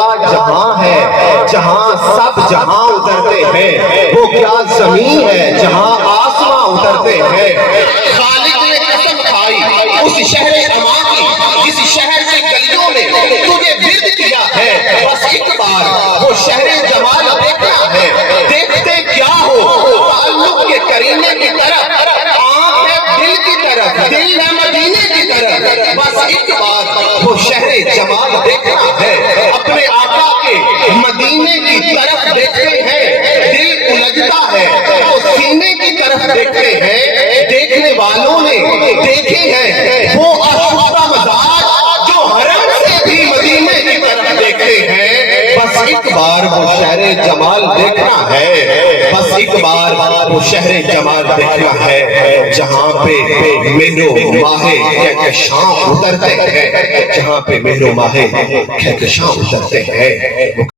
کیا جہاں ہے جہاں سب جہاں اترتے ہیں، وہ کیا زمین ہے جہاں آسماں اترتے ہیں۔ خالق نے قسم کھائی اس شہر امان کی جس شہر کی گلیوں میں تجھے ورد کیا ہے، بس ایک بار وہ شہر جمال دیکھنا ہے۔ دیکھتے کیا ہو تعلق کے کرینے کی طرف، آنکھ ہے دل کی طرف، دل ہے مدینے کی طرف، بس ایک بار وہ شہر جمال دیکھنا ہے۔ اپنے آقا کے مدینے کی طرف دیکھتے ہیں، دل الجھتا ہے تو سینے کی طرف دیکھتے ہیں۔ دیکھنے والوں نے دیکھے ہیں وہ آشفتہ مزاج جو حرم سے بھی مدینے کی طرف دیکھتے ہیں۔ بس ایک بار وہ شہر جمال دیکھنا ہے، بس ایک بار وہ شہر جمال دیکھنا ہے، جہاں پہ مہر و ماہ کہکشاں اترتے ہیں، جہاں پہ مہر و ماہ کہکشاں اترتے ہیں۔